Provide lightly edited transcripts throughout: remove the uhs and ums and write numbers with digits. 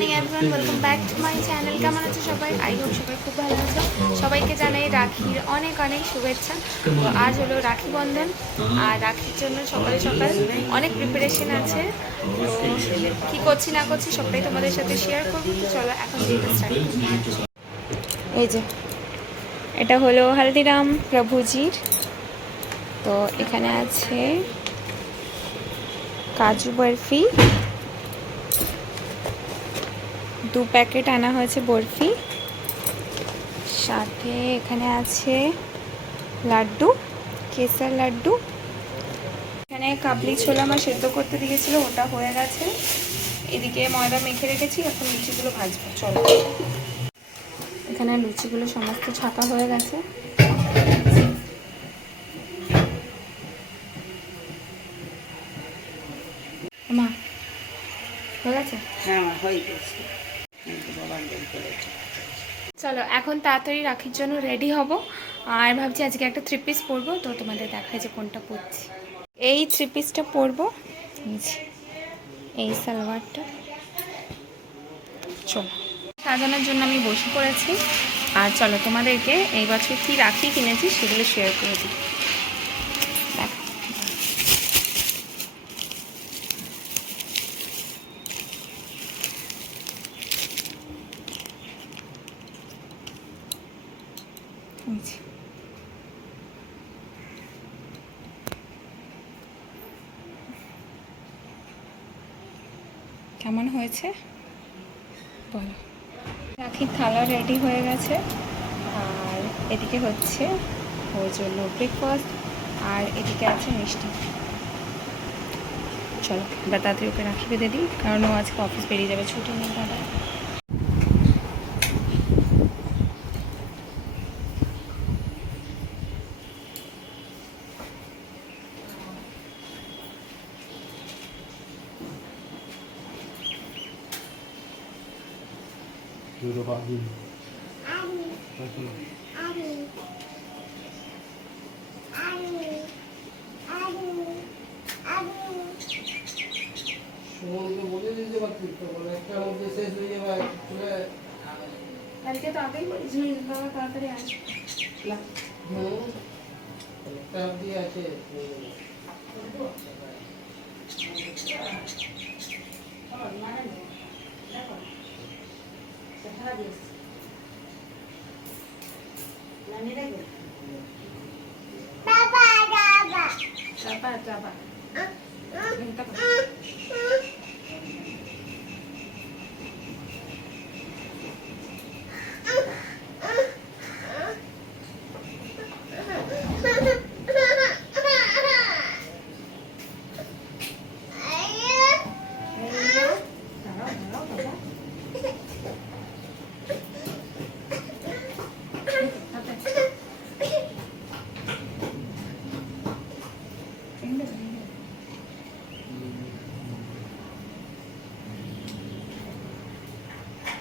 Morning everyone, welcome back to my channel. কেমন আছো সবাই? আই হোপ সবাই খুব ভালো আছো। সবাইকে জানাই রাখির অনেক অনেক শুভেচ্ছা। তো আজ হলো রাখি বন্ধন, আর রাখির জন্য সকাল সকাল অনেক প্রিপারেশন আছে। তো কী করছি না করছি সবটাই তোমাদের সাথে শেয়ার করবো। তো চলো এখন দিনটা স্টার্ট করি। এই যে এটা হলো হালদিরাম প্রভুজির। তো এখানে আছে কাজু বরফি, 2 প্যাকেট আনা হয়েছে বরফি। সাথে এখানে আছে লাড্ডু, কেসার লাড্ডু। এখানে কাবলি ছোলা মা সেদ্ধ করতে দিয়েছিল, ওটা হয়ে গেছে। এদিকে ময়দা মেখে রেখেছি, এখন লুচিগুলো ভাজবো। চলো, এখানে লুচিগুলো সমস্ত ছাকা হয়ে গেছে। মা হয়ে গেছে? হ্যাঁ হয়ে গেছে। চলো এখন তাড়াতাড়ি রাখির জন্য রেডি হব। আর ভাবছি আজকে একটা 3 পিস পরবো, তো তোমাদের দেখায় যে কোনটা পরছি। এই 3 পিসটা পরবো, এই সালোয়ারটা। চলো, সাজানোর জন্য আমি বসে পড়েছি। আর চলো তোমাদেরকে এই বছর কী রাখি কিনেছি সেগুলো শেয়ার করে দিই। কেমন হয়েছে বলো? রাখির থালা রেডি হয়ে গেছে, আর এদিকে হচ্ছে ওর জন্য ব্রেকফাস্ট, আর এদিকে আছে মিষ্টি। চলো এবার তাড়াতাড়ি ওকে রাখি বেঁধে দিই, কারণ ও আজকে অফিস বেরিয়ে যাবে, ছুটি নেই দাদা। কালকে তো আগেই বলিস বাবা তাড়াতাড়ি আসবে।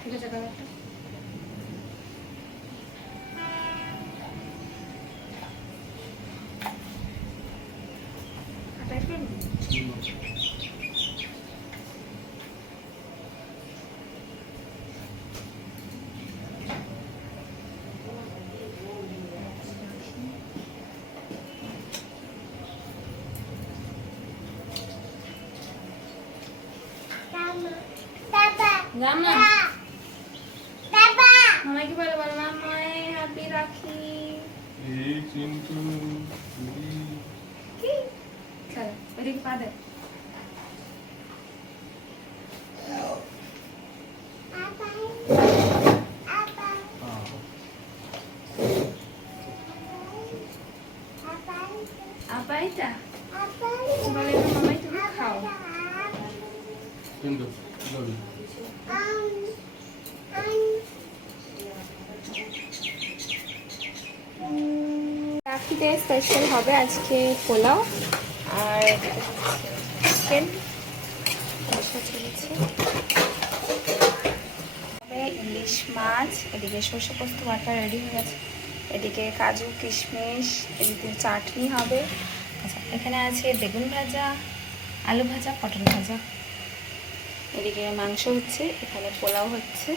ঠিক আছে কালারটা জানা মামাকে বলে বলো মামাই হ্যাপি রাখি। এই চিন্টু কি চল ওদিকে পা দে। আপাইটা বলে না মামাই তুমি খাও। কিন্তু রাখিতে স্পেশাল হবে আজকে পোলাও আর চিকেন কষা চলেছে, ইলিশ মাছ। এদিকে সর্ষে পোস্ত বাটা রেডি হয়ে গেছে, এদিকে কাজু কিশমিশ, এদিকে চাটনি হবে। আচ্ছা এখানে আছে বেগুন ভাজা, আলু ভাজা, পটল ভাজা। এদিকে মাংস হচ্ছে, এখানে পোলাও হচ্ছে।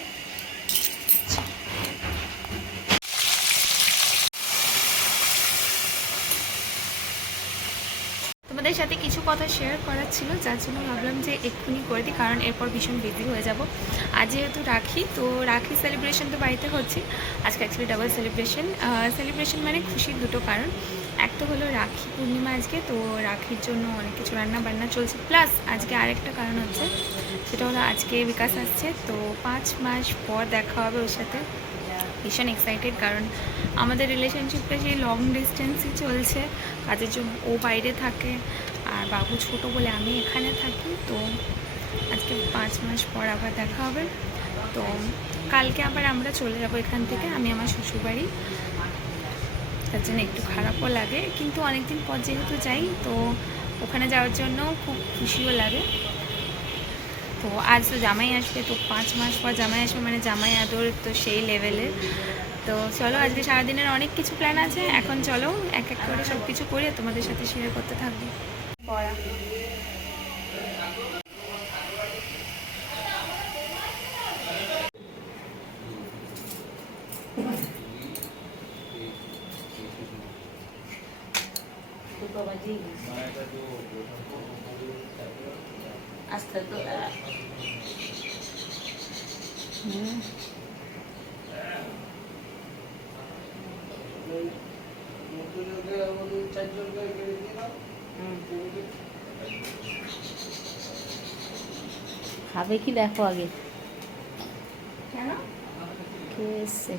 তোমাদের সাথে কিছু কথা শেয়ার করার ছিল, যার জন্য ভাবলাম যে এক্ষুনি করে দিই, কারণ এরপর ভীষণ বিজি হয়ে যাব। আজ যেহেতু রাখি, তো রাখি সেলিব্রেশন তো বাড়িতে হচ্ছে। আজকে অ্যাকচুয়ালি ডাবল সেলিব্রেশন মানে খুশির দুটো কারণ। এক তো হলো রাখি পূর্ণিমা আজকে, তো রাখির জন্য অনেক কিছু রান্না বান্না চলছে, প্লাস আজকে আরেকটা কারণ হচ্ছে, সেটা হলো আজকে বিকাশ আসছে, তো 5 মাস পর দেখা হবে ওর সাথে। ভীষণ এক্সাইটেড, কারণ আমাদের রিলেশনশিপটা সেই লং ডিস্টেন্সই চলছে। কাজের জন্য ও বাইরে থাকে, আর বাবু ছোট বলে আমি এখানে থাকি। তো আজকে 5 মাস পর আবার দেখা হবে। তো কালকে আবার আমরা চলে যাবো এখান থেকে, আমি আমার শ্বশুরবাড়ি। তার জন্য একটু খারাপও লাগে, কিন্তু অনেকদিন পর যেহেতু যাই, তো ওখানে যাওয়ার জন্য খুব খুশিও লাগে। তো আজ তো জামাই আসবে, তো 5 মাস পর জামাই আসবে মানে জামাই আদর তো সেই লেভেলের। তো চলো, আজকে সারাদিনের অনেক কিছু প্ল্যান আছে। এখন চলো এক এক করে সব কিছু করে তোমাদের সাথে শেয়ার করতে থাকবো। পড়া আস্তে তো খাবে কি দেখো আগে কেন কে এসছে।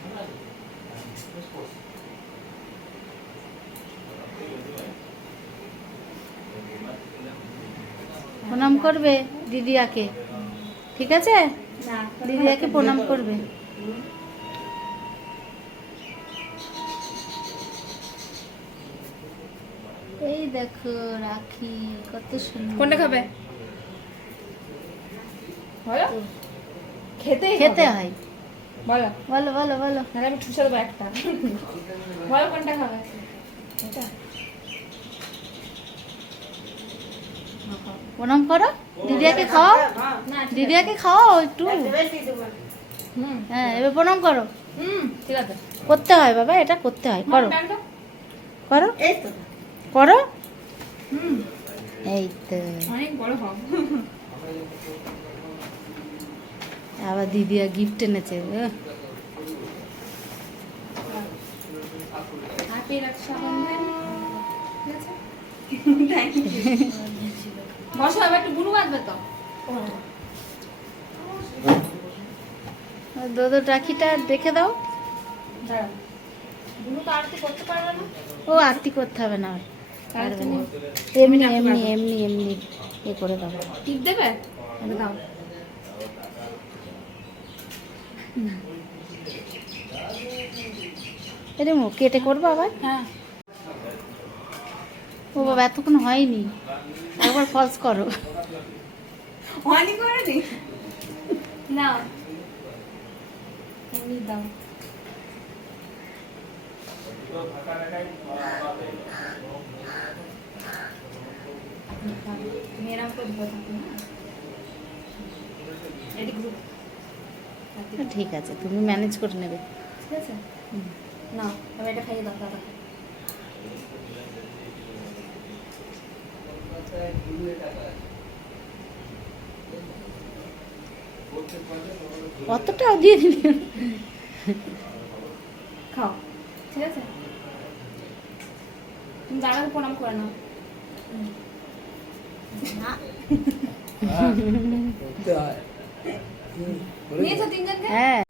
প্রণাম করবে দিদিয়াকে, ঠিক আছে? না দিদিয়াকে প্রণাম করবে। এই দেখো রাখি কত সুন্দর। কোনটা খাবে বলো, খেতে খেতে হয়, বলো বলো বলো বলো। নাহলে আমি ঠুসে দেবো একটা। বলো কোনটা খাবে। এটা প্রণাম করো, দিদিয়াকে খাও, না দিদিয়াকে খাওয়াও একটু। হুম হ্যাঁ এবার প্রণাম করো। ঠিক আছে, করতে হয় বাবা, এটা করতে হয়, করো ডালটা করো এই তো করো। হুম এই তো অনেক বড় হব। আবার দিদিয়া গিফট এনেছে। হ্যাপি রক্ষাবন্ধন। ঠিক আছে থ্যাংক ইউ। বসো, আবার একটু গুরু বাজবে তো। দোদো রাখিটা দেখে দাও। দাঁড়াও, গুরু তো আরতি করতে পারবে না। ও আরতি করতে হবে না, তাহলে পারবে তুমি না। এমনি রাখতে এমনি পারবে। এমনি এমনি এ করে দাও। টিপ দেবে, এটা দাও। এটা কেটে করবো আবার। হ্যাঁ ও বাবা এতক্ষণ হয়নি, একবার ফলস করো। হয়নি করেনি না, এমনি দাও। মেয়েরাও তো ধরে থাকে না। এদিক ঘুরো। ঠিক আছে, তুমি ম্যানেজ করে নেবে। ঠিক আছে না, তবে এটা খাইয়ে দাও দাদা। অতটাও দিয়ে দিলি? খাও, ঠিক আছে। তুমি দাদাকে প্রণাম করে নাও। নিয়েছো তিনজনকে? হ্যাঁ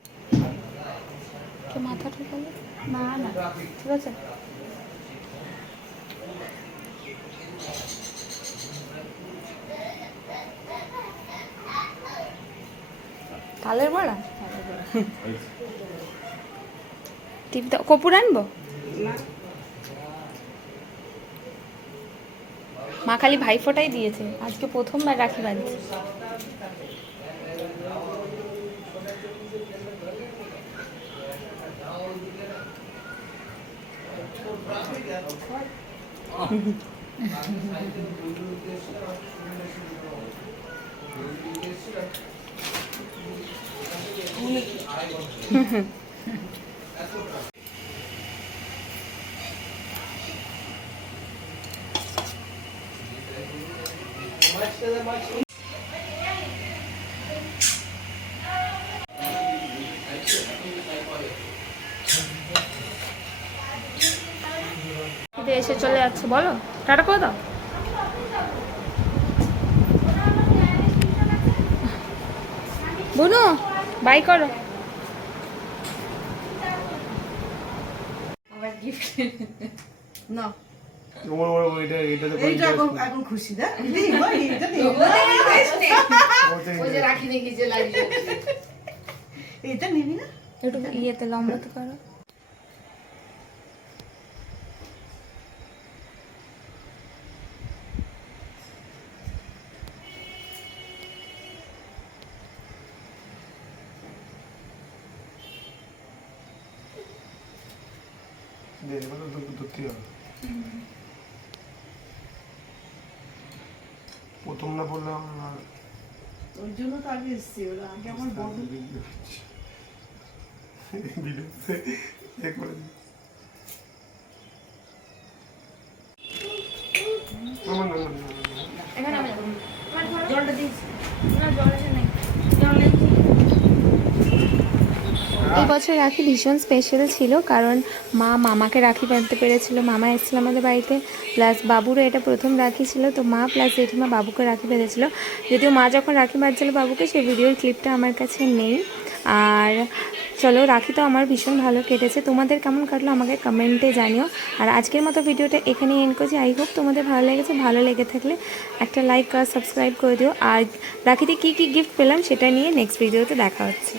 কে মাথা ঠেকালো? না না ঠিক আছে। তালের বড়া টিপ দাও। কপুর আনবো? মা খালি ভাইফোঁটাই দিয়েছে, আজকে প্রথমবার রাখি বাঁধছে। এসে চলে যাচ্ছে, বলো টাটা করে দাও। বুনু বাই করো। না এইটা এখন খুশি না এটা নিবি না একটু ইয়েতে লম্বাতে করো। প্রথম না বললাম ওই জন্য তো আগে এসছি ওরা আগে আমার বন্ধু এখানে আমি যাবো। জলটা দিয়েছি না জল আছে নাই। জল নেই এই বছর রাখি ভীষণ স্পেশাল ছিল, কারণ মা মামাকে রাখি বাঁধতে পেরেছিল। মামা এসেছিল আমাদের বাড়িতে, প্লাস বাবুরও এটা প্রথম রাখি ছিল। তো মা প্লাস জেঠিমা বাবুকে রাখি বেঁধেছিল। যদিও মা যখন রাখি বাঁধছিল বাবুকে, সেই ভিডিওর ক্লিপটা আমার কাছে নেই। আর চলো, রাখি তো আমার ভীষণ ভালো কেটেছে। তোমাদের কেমন কাটলো আমাকে কমেন্টে জানিও। আর আজকের মতো ভিডিওটা এখানেই এন্ড করছি। আই হোপ তোমাদের ভালো লেগেছে। ভালো লেগে থাকলে একটা লাইক আর সাবস্ক্রাইব করে দিও। আর রাখিতে কী কী গিফট পেলাম সেটা নিয়ে নেক্সট ভিডিওতে দেখা হচ্ছে।